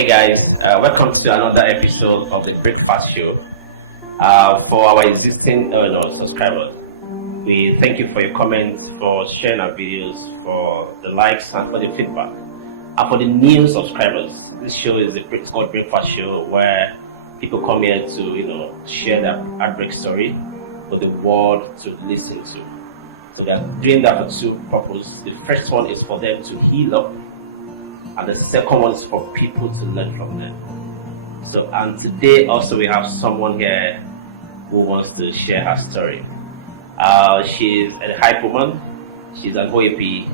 Hey guys, welcome to another episode of the Breakfast Show. For our existing subscribers, we thank you for your comments, for sharing our videos, for the likes and for the feedback. And for the new subscribers, this show is it's called Breakfast Show, where people come here to share their heartbreak story for the world to listen to. So they are doing that for two purposes. The first one is for them to heal up, and the second one is for people to learn from them. So, and today also we have someone here who wants to share her story. She's a hype woman, she's an OAP,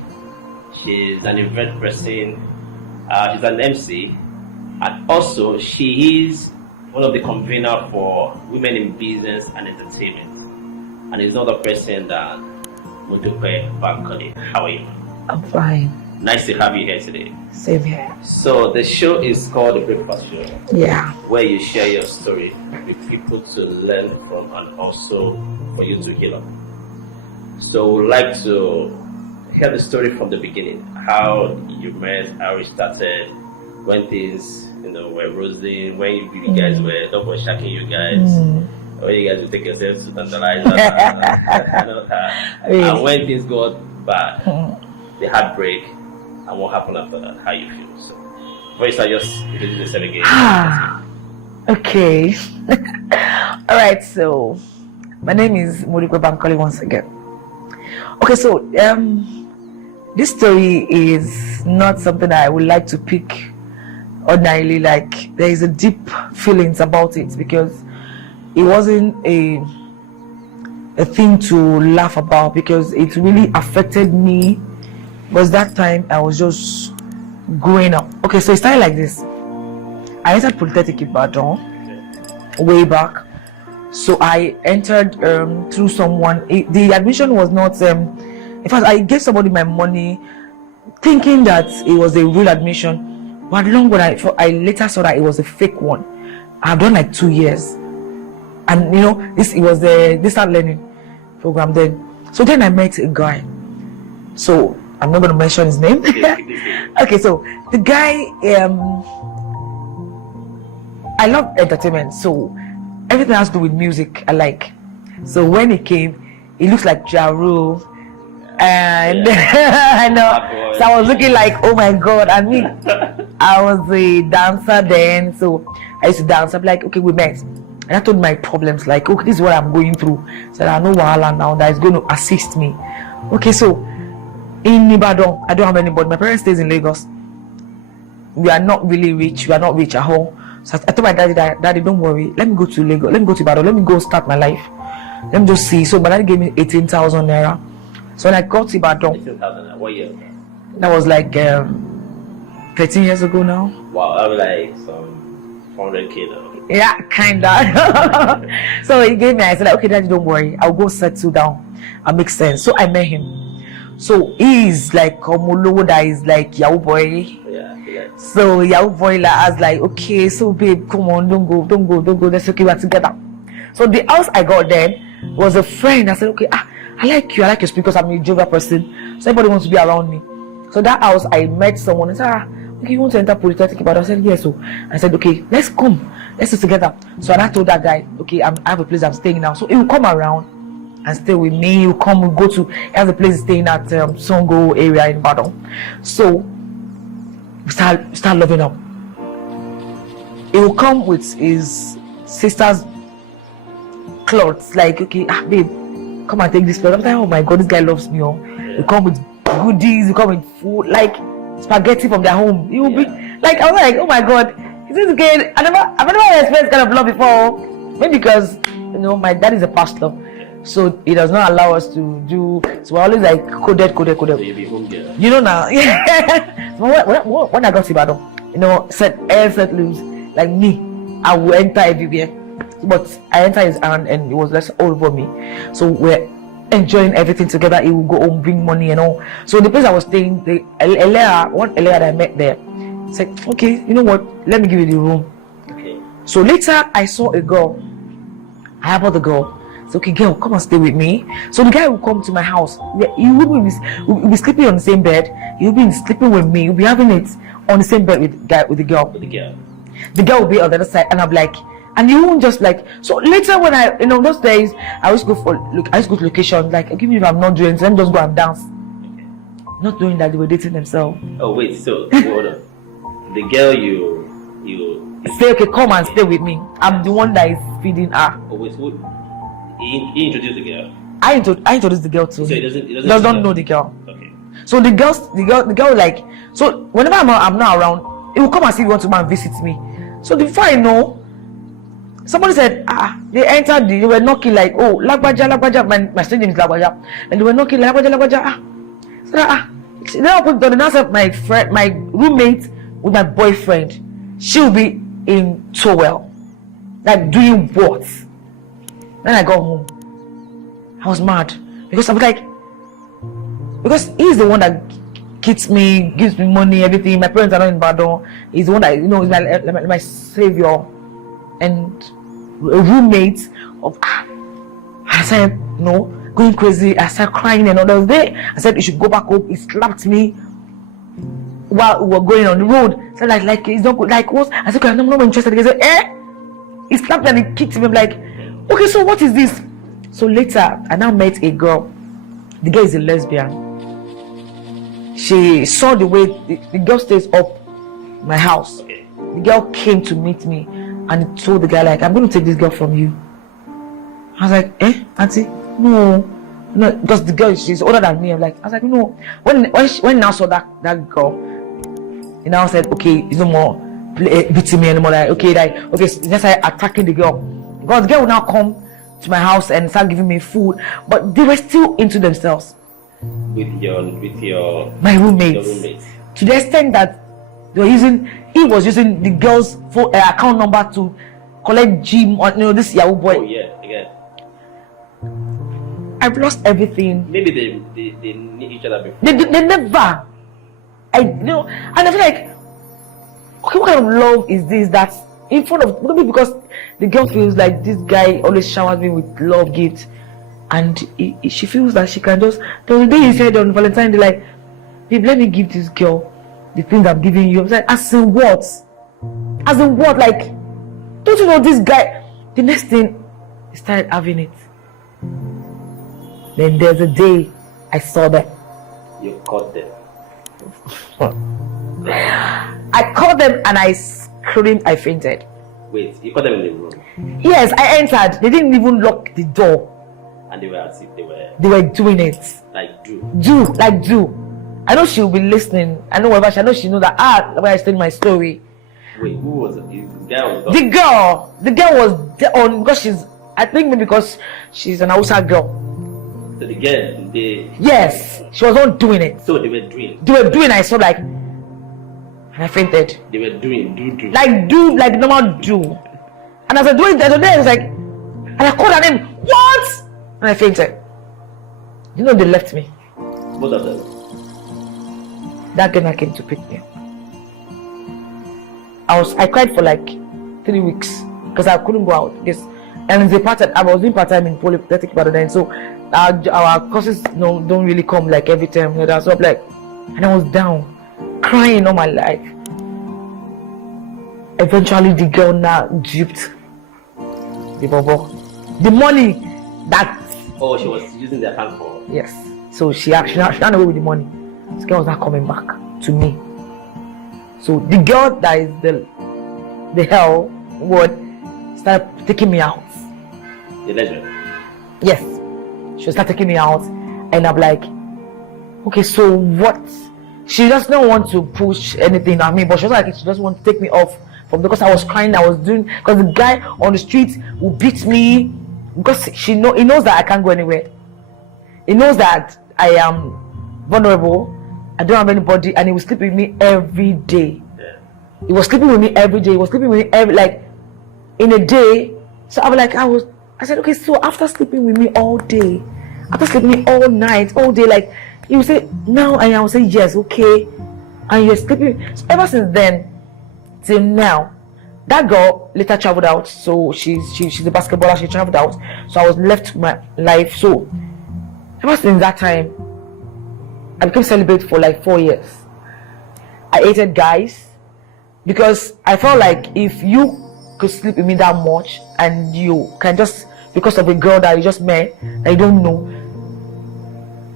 she's an event person, she's an MC, and also she is one of the conveners for women in business and entertainment. And is another person than Modupe Bankole. How are you? I'm fine. Nice to have you here today. Same here. So the show is called The Breakfast Show. Yeah. Where you share your story with people to learn from and also for you to heal up. So we'd like to hear the story from the beginning. How you met, how it started, when things were rosy, when you guys were double shacking you guys, when you guys would take yourselves to tantalize and when things got bad, the heartbreak. And what happened after that? How you feel? So, first, I just introduce yourself again. Okay. All right. So, my name is Modupe Bankole once again. Okay. So, this story is not something that I would like to pick ordinarily. Like, there is a deep feelings about it because it wasn't a thing to laugh about because it really affected me. Was that time I was just growing up. Okay, so it started like this. I entered Polytechnic Ibadan way back. So I entered through someone. The admission was not. In fact, I gave somebody my money, thinking that it was a real admission. But long when I later saw that it was a fake one. I've done like 2 years, and it was the distance learning program then. So then I met a guy. So I'm not going to mention his name. Okay, so the guy, I love entertainment, so everything has to do with music I like. So when he came, he looks like Ja Rule, and I know. So I was looking like, oh my God, and me, I was a dancer then, so I used to dance. I'm like, okay, we met. And I told my problems, like, okay, this is what I'm going through. So I know Wahala now that is going to assist me. Okay, so in Ibadan, I don't have anybody. My parents stays in Lagos. We are not really rich. We are not rich at home. So I told my daddy, don't worry. Let me go to Lagos. Let me go to Ibadan. Let me go start my life. Let me just see. So my daddy gave me 18,000 naira. So when I got to Ibadan, 18,000. What year? That was like 13 years ago now. Wow, that was like some 400k though. Yeah, kinda. So he gave me. I said, like, okay, daddy, don't worry. I'll go settle down. I'll make sense. So I met him. So he is like Omolowo that is like Yahoo boy. Yeah. So Yahoo boy I was like, okay, so babe, come on, don't go. Let's okay, we're together. So the house I got then was a friend. I said, okay, I like you, your speakers. I'm a Jehovah person, so everybody wants to be around me. So that house I met someone and said, okay, you want to enter Polytechnic? But I said, yes. So I said, okay, let's stay together. So and I told that guy, okay, I have a place I'm staying now. So he will come around and stay with me. You come, we go to have a place staying at Songo area in Badon. So we start loving up. He will come with his sister's clothes, like, okay, babe, come and take this clothes. I'm like, oh my God, this guy loves me. He come with goodies, he come with food, like spaghetti from their home. He will be like, I was like, oh my God, is this kid? I've never experienced kind of love before. Maybe because my dad is a pastor. So it does not allow us to do. So we're always like coded. So you be home girl. Now. Yeah. So when I got to Ibadan, set loose, like me, I will enter everywhere. But I enter his hand and it was less all over me. So we're enjoying everything together. He will go home, bring money and all. So the place I was staying, one Elia that I met there, said, okay, you know what? Let me give you the room. Okay. So later I saw a girl. I have the girl. So, okay, girl, come and stay with me. So the guy will come to my house. We'll be sleeping on the same bed. He'll be sleeping with me. We'll be having it. on the same bed with the girl. With the girl. The girl will be on the other side, and I'm like, and you won't just like. So later when I, those days, I used to go to location. Like, give me if I'm not doing it, let me just go and dance. Not doing that, they were dating themselves. Oh wait, so hold on. The girl you say, okay, come and stay with me. I'm the one that is feeding her. Oh wait, so he introduced the girl. I introduced the girl too. So he doesn't know the girl. Okay. So the girl like, so whenever I'm not around, he will come and see if he wants to come and visit me. So before I know, somebody said, they entered, they were knocking like, oh, Lagbaja, my stage name is Lagbaja, and they were knocking like Lagbaja. So then I put the answer, my roommate with my boyfriend, she will be in towel, like doing what? Then I got home, I was mad because I'm like, because he's the one that keeps me, gives me money, everything. My parents are not in Badon. He's the one that is my savior and a roommate of. I said no, going crazy. I started crying and all day. I said you should go back home. He slapped me while we were going on the road. So like it's not good. Like what? I said I'm not interested. He said He slapped me and he kicked me. I'm like, okay, so what is this? So later I now met a girl. The girl is a lesbian. She saw the way the girl stays up my house. Okay. The girl came to meet me and told the guy like, I'm going to take this girl from you. I was like, auntie, no, because the girl, she's older than me. I was like, no. When now saw that girl, he now said, okay, it's no more beating me anymore. Like, okay, so just like attacking the girl. Because the girl will now come to my house and start giving me food, but they were still into themselves. With your my roommates. To the extent that he was using the girl's phone account number to collect gym on this Yahoo boy. Oh yeah. I've lost everything. Maybe they need each other before. They never. And I feel like, okay, what kind of love is this that's in front of, maybe because the girl feels like this guy always showers me with love gifts. And she feels that she can just. The day he said on Valentine's Day, like, babe, let me give this girl the things I'm giving you. I was like, as in what? As in what? Like, don't you know this guy? The next thing, he started having it. Then there's a day I saw them. You caught them. I caught them and I screamed. I fainted. Wait, you caught them in the room? Yes, I entered. They didn't even lock the door. And they were as if they were doing it. Like do. I know she'll be listening. I know whatever. I know she know that when I explain my story. Wait, who was it? The girl was the girl. The girl was on because I think maybe because she's an Hausa girl. So the girl, yes, she was not doing it. So they were doing. I saw like, and I fainted. They were doing do. Like normal do. And as I do it the other day, I was like, and I called her name. What? And I fainted. They left me. Both of them. That girl came to pick me. I cried for like 3 weeks because I couldn't go out. And I was doing part time in Polytechnic by then, so our courses don't really come like every time. So I'm like, and I was down, crying all my life. Eventually, the girl now duped the money that. Oh, she was using the account for. Yes. So she ran away with the money. This girl was not coming back to me. So the girl that is the hell would start taking me out. The legend. Yes. She started taking me out, and I'm like, okay, so what? She just don't want to push anything on me, but she was like, she just want to take me off from because I was crying. Because the guy on the street will beat me because he knows that I can't go anywhere. He knows that I am vulnerable. I don't have anybody, and he will sleep with me every day. Yeah. He was sleeping with me every day. He was sleeping with me in a day. So I said, okay, so after sleeping with me all day, after sleeping with me all night, all day, like he would say now, and I would say yes, okay, and you're sleeping. So ever since then till now, that girl later traveled out. So she's a basketballer. She traveled out. So I was left with my life. So ever since that time, I became celibate for like 4 years. I hated guys because I felt like if you could sleep with me that much and you can just, because of a girl that you just met that you don't know,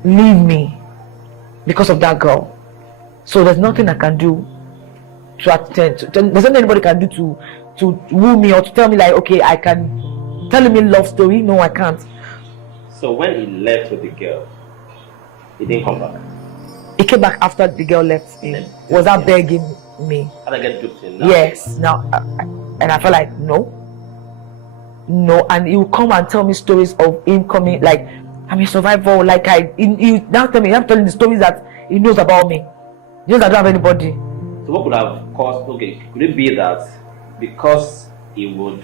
leave me because of that girl. So there's nothing I can do to attend to, there's nothing anybody can do to woo me or to tell me like, okay, I can tell me love story. No, I can't. So when he left with the girl, he didn't come back. He came back after the girl left him. Was that begging me? How did I get duped in now? Yes. Now, and I felt like no, and he would come and tell me stories of him coming like I'm a survivor. Like he now tell me, I'm telling the stories that he knows about me. He knows I don't have anybody. So what could have caused? Okay, could it be that because he would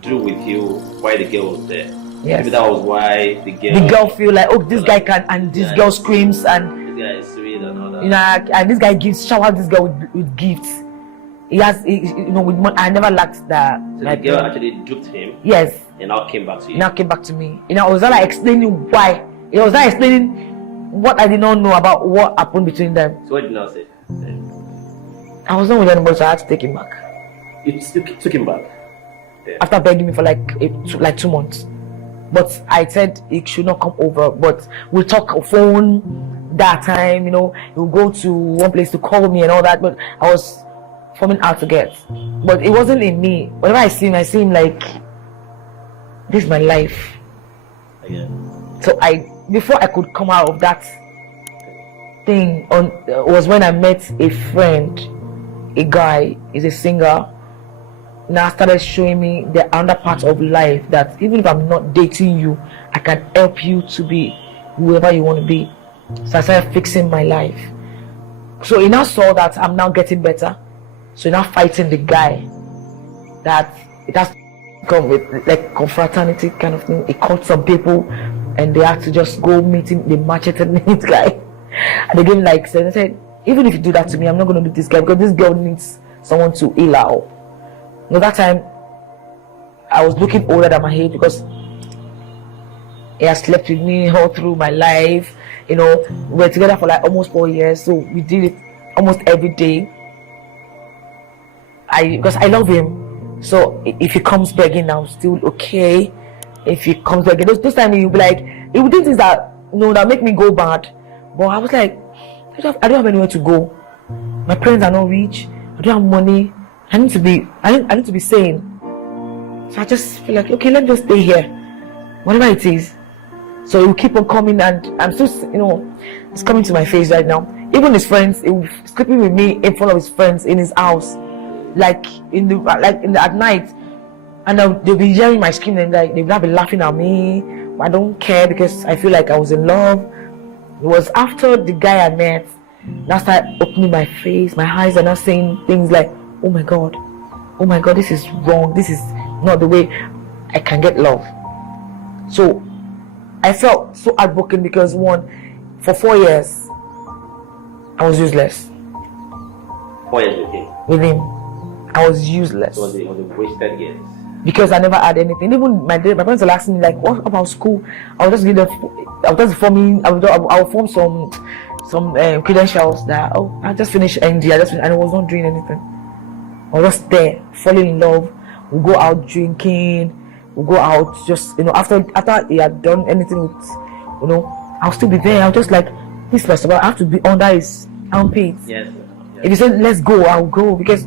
do with you while the girl was there? Yes. Maybe that was why the girl feel like, oh, this guy can, and this girl screams, and this guy is sweet and all that. you know, and this guy showers this girl with gifts. He has, you know, with money. I never lacked that. So the girl actually duped him. Yes. And now came back to you. Now came back to me. You know, I was not like explaining why. It was not explaining what I did not know about what happened between them. So what did you now say? I was not with anybody, so I had to take him back. You took him back? Yeah. After begging me for like 2 months. But I said he should not come over. But we'll talk on phone that time, you know. He'll go to one place to call me and all that. But I was forming out to get. But it wasn't in me. Whenever I see him like, this is my life. Again. So before I could come out of that thing, was when I met a friend, a guy, he's a singer. Now started showing me the other part of life that even if I'm not dating you, I can help you to be whoever you want to be. So I started fixing my life. So he now saw that I'm now getting better. So now fighting the guy that it has come with like confraternity kind of thing. He called some people and they had to just go meet him. They macheted this guy and they gave him like, so they said, even if you do that to me, I'm not going to do this guy because this girl needs someone to heal her up. You know, that time I was looking older than my age because he has slept with me all through my life. You know, we were together for like almost 4 years, so we did it almost every day. Because I love him. So if he comes begging, I'm still okay. If he comes begging, those times he'll be like, he would do things that, you know, that make me go bad. But I was like, I don't have anywhere to go. My parents are not rich. I don't have money. I need to be sane. So I just feel like, okay, let's just stay here, whatever it is. So he will keep on coming, and I'm still, you know, it's coming to my face right now. Even his friends, he will sleeping with me in front of his friends in his house, like at night, and they'll be hearing my scream, and like they'll be laughing at me. But I don't care because I feel like I was in love. It was after the guy I met that started opening my face, my eyes are now saying things like, oh my god, this is wrong, this is not the way I can get love. So I felt so heartbroken because for 4 years I was useless. 4 years with him? With him I was useless. So it was a wasted years? Because I never had anything. Even my parents were asking me like, what about school? I was just forming, I will form some credentials that, I just finished ND, and I was not doing anything. I was just there, falling in love. We'll go out drinking. We'll go out just, you know, after he had done anything with, you know, I'll still be there. I'll just like, this festival, I have to be under his armpit. Yes. If he said, let's go, I'll go because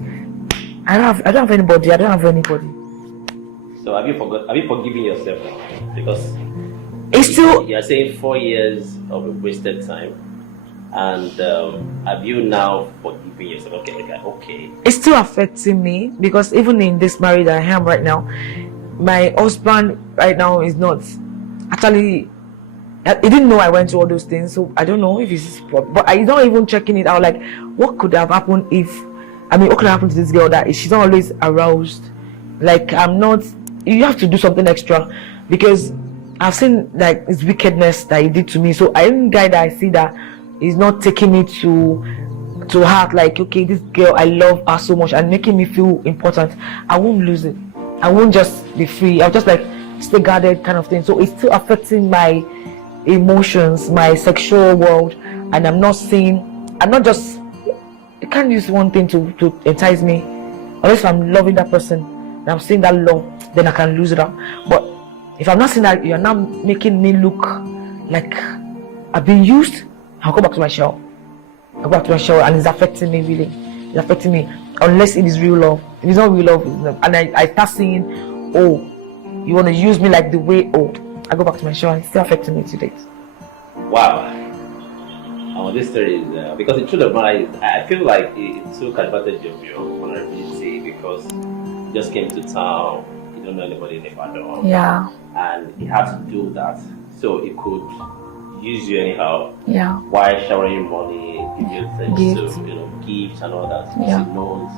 I don't have anybody. I don't have anybody. So have you forgiven yourself now? Because it's still, you're saying 4 years of a wasted time. And have you now forgiven yourself? Okay. It's still affecting me because even in this marriage that I am right now, my husband right now is not actually. He didn't know I went through all those things, so I don't know if it's. But I'm not even checking it out. Like, what could have happened what could happen to this girl that she's not always aroused? Like, I'm not. You have to do something extra because I've seen like his wickedness that he did to me. So I am a guy that I see that. He's not taking me to heart, like, okay, this girl, I love her so much and making me feel important. I won't lose it. I won't just be free. I'll just like stay guarded kind of thing. So it's still affecting my emotions, my sexual world, and I'm not just you can't use one thing to entice me. Unless I'm loving that person and I'm seeing that love, then I can lose it out. But if I'm not seeing that, you're now making me look like I've been used, I'll go back to my shell. I'll go back to my shell, and it's affecting me really. It's affecting me. Unless it is real love. If it's not real love, and I start seeing, oh, you want to use me like the way, oh, I go back to my shell, and it's still affecting me to date. Wow. This story is because the truth of the matter is, I feel like it took advantage of your vulnerability because you just came to town, you don't know anybody in Ecuador. Yeah. And he had to do that so he could use you anyhow. Yeah. While showering you money, give you things, so, gifts and all that. Yeah. Loans.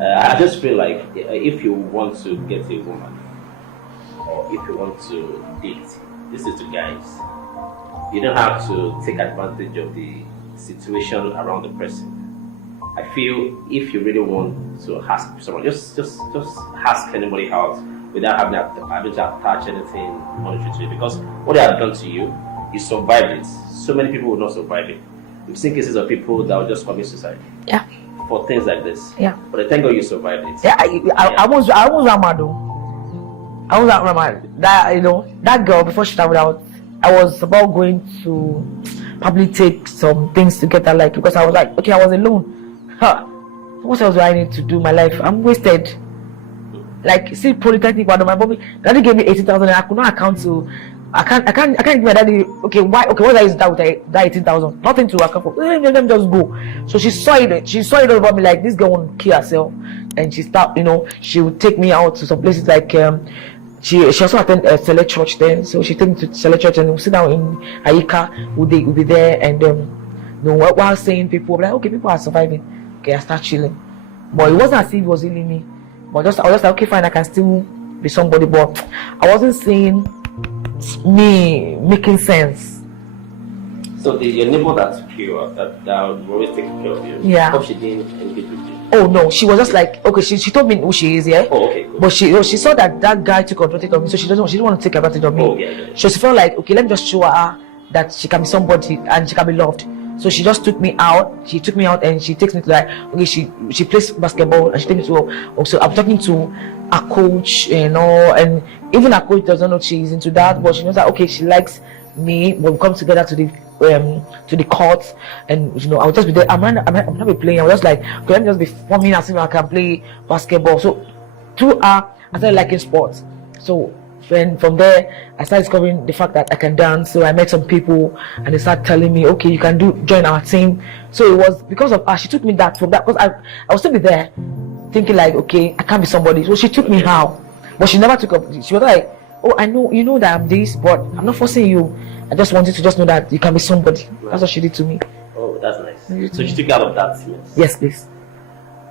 I just feel like if you want to get a woman or if you want to date, this is the guys. You don't have to take advantage of the situation around the person. I feel if you really want to ask someone, just ask anybody out without having to attach anything monetary to it. Because what they have done to you, you survived it. So many people will not survive it. We've seen cases of people that will just commit suicide. Yeah. For things like this. Yeah. But I thank God you survived it. Yeah, I was Ramad though. I was at Ramad. That girl before she traveled out, I was about going to probably take some things together, like because I was like, okay, I was alone. What else do I need to do in my life? I'm wasted. Like, see, Polytechnic, but my mommy, daddy gave me 80,000 and I could not account to. I can't give my daddy. Okay, why? Okay, what is that with that 18,000? Nothing to account for. Let them just go. So she saw it. She saw it all about me. Like, this girl won't kill herself, and she start. She would take me out to some places like She also attended a select church then, so she took me to select church and we'll sit down in Aika. We'll be there and while saying people like, okay, people are surviving. Okay, I start chilling, but it wasn't as if it was really me. But I was just like, okay, fine, I can still be somebody, but I wasn't seeing me making sense. So your neighbor that took you, that always takes care of you. Yeah. Hope she didn't engage with you. Oh no, she was just like, okay, she told me who she is, yeah. Oh, okay, cool. But she saw that guy took advantage of me, so she didn't want to take advantage of me. Oh, yeah. She felt like, okay, let me just show her that she can be somebody and she can be loved. So she just took me out. She took me out and she takes me to okay, she plays basketball and she takes me to also I'm talking to a coach, and even a coach doesn't know she's into that, but she knows that okay, she likes me. We'll come together to the court, and I'll just be there. I'm not be playing. I was just like, okay, let me just be forming as if I can play basketball. So through her, I started liking sports. So then from there, I started discovering the fact that I can dance. So I met some people, and they started telling me, okay, you can join our team. So it was because of her. She took me from that because I was still be there, thinking like, okay, I can't be somebody. So she took me how, but she never took up. She was like, oh, I know that I'm this, but I'm not forcing you. I just wanted to just know that you can be somebody. Right. That's what she did to me. Oh, that's nice. So she took you out of that mess. Yes, please.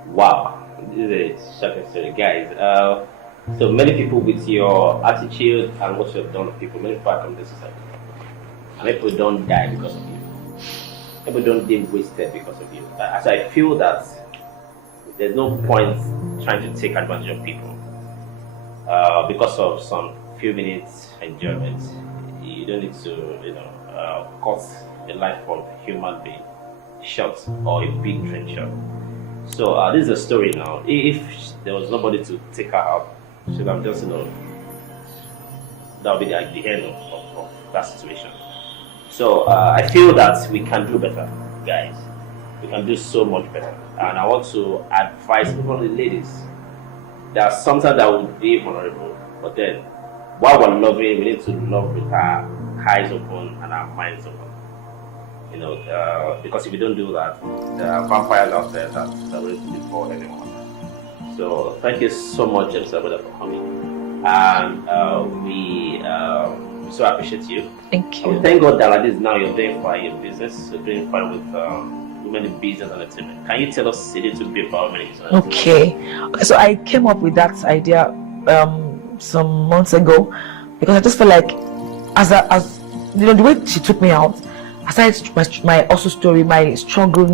Wow, this is a shocking story, guys. So many people with your attitude and what you have done to people, many people are coming to suicide. And people don't die because of you. People don't get wasted because of you. So I feel that there's no point trying to take advantage of people because of some few minutes enjoyment. You don't need to, cut the life of a human being short or a big train short. So this is a story now. If there was nobody to take her out, so I'm just, that would be the end of that situation. So I feel that we can do better, guys. We can do so much better. And I want to advise even the ladies that sometimes that would be vulnerable, but then while we're loving, we need to love with our eyes open and our minds open. Because if we don't do that, there are vampires out there that are ready to devour anyone. So thank you so much, James, for coming. And we so appreciate you. Thank you. Thank God that like this now you're doing fine in business. You're doing fine with women in business and entertainment. Can you tell us a little bit about women in business? Okay. So I came up with that idea some months ago because I just felt like as the way she took me out, aside my also story, my struggle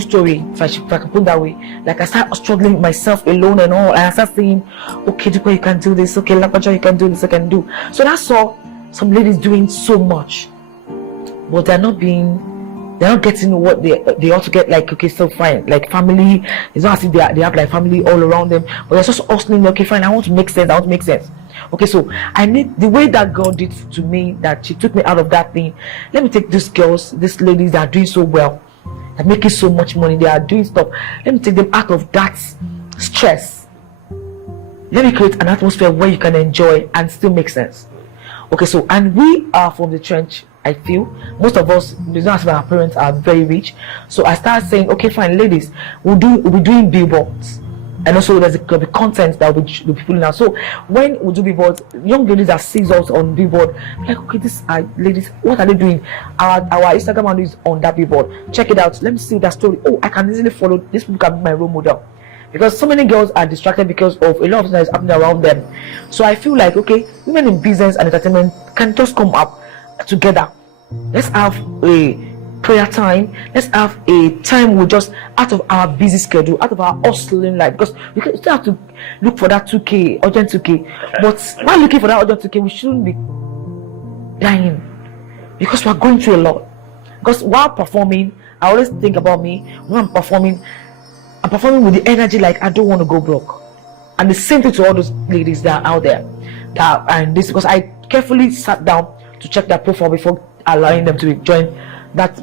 story, if I can put it that way, like I started struggling myself alone and all, and I started saying, okay, Duko, you can do this, okay, Lapacha, you can do this, I can do. So I saw some ladies doing so much, but they're not being they're not getting what they ought to get. Like, okay, so fine, like family, it's not as if they have like family all around them, but they're just hustling. Okay, fine, I want to make sense. Okay, so I need the way that God did to me, that she took me out of that thing. Let me take these girls, these ladies that are doing so well, they're making so much money, they are doing stuff. Let me take them out of that stress. Let me create an atmosphere where you can enjoy and still make sense. Okay, so, and we are from the trench. I feel most of us, it's not as if our parents are very rich. So I started saying, okay, fine, ladies, we'll be doing billboards, and also there's going to be content that will be pulling out. So when we do billboards, young ladies that sees us on billboard, like, okay, these are ladies, what are they doing? Our Instagram handle is on that billboard. Check it out. Let me see that story. Oh, I can easily follow this. People can be my role model. Because so many girls are distracted because of a lot of things that is happening around them. So I feel like, okay, women in business and entertainment can just come up together. Let's have a prayer time. Let's have a time we just out of our busy schedule, out of our hustling life, because we still have to look for that 2K, urgent 2K. But while looking for that urgent 2K, we shouldn't be dying, because we're going through a lot. Because while performing, I always think about me. When I'm performing with the energy like I don't want to go broke. And the same thing to all those ladies that are out there. And this, because I carefully sat down to check their profile before allowing them to join that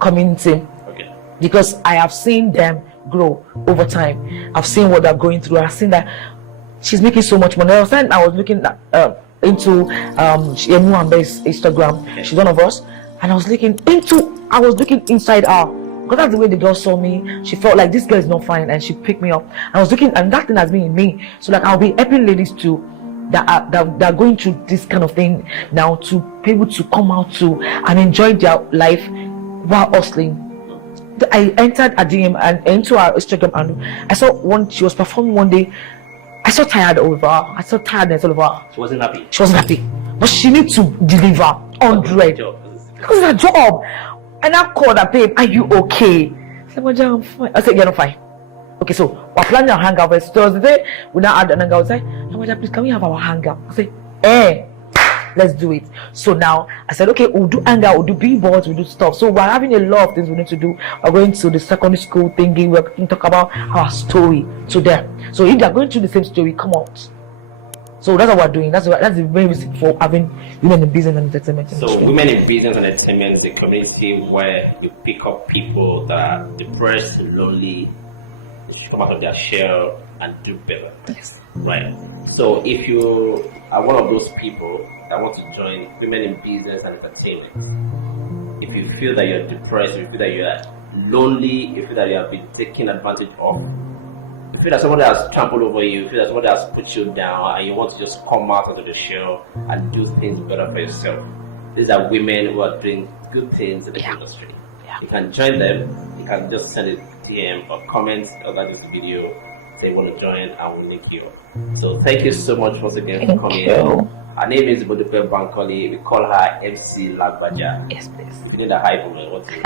community. Okay. Because I have seen them grow over time. I've seen what they're going through. I've seen that she's making so much money. I was looking at, into Emu Ambe's Instagram. Okay. She's one of us. And I was looking inside her. Because that's the way the girl saw me. She felt like this girl is not fine, and she picked me up. I was looking, and that thing has been in me. So like I'll be helping ladies to that are going through this kind of thing now, to be able to come out to and enjoy their life while hustling. I entered a DM and into our Instagram, and I saw she was performing one day. I saw tired over her. I saw tiredness all over her. She wasn't happy. But she needs to deliver 100. Because it's her job. And I called her, babe, are you okay? I said, I'm fine. I said, you're not fine. Okay, so we're planning our hangout for Thursday. We now had an hangout. I said, please, can we have our hangout? I said, let's do it. So now I said, okay, we'll do hangout, we'll do billboards, we'll do stuff. So we're having a lot of things we need to do. We're going to the secondary school thingy. We're going to talk about our story to them. So if they're going through the same story, come out. So that's what we're doing. That's the main reason for having women in business and entertainment. So women in business and entertainment is a community where you pick up people that are depressed, lonely, they should come out of their shell and do better. Yes. Right. So if you are one of those people that want to join women in business and entertainment, if you feel that you're depressed, if you feel that you are lonely, if you feel that you have been taken advantage of, feel that somebody has trampled over you, feel that somebody has put you down, and you want to just come out of the shell and do things better for yourself. These are women who are doing good things in the industry. Yeah. You can join them. You can just send a DM or comment about this video. They want to join, and we'll link you. So thank you so much once again for coming. Her name is Modupe Bankole. We call her MC Lagbaja. Yes, please. You need a hype woman. What's it?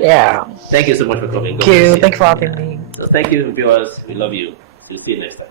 Yeah. Thank you so much for coming. Thank you. Thank you for having me. So thank you, viewers. We love you. We'll see you next time.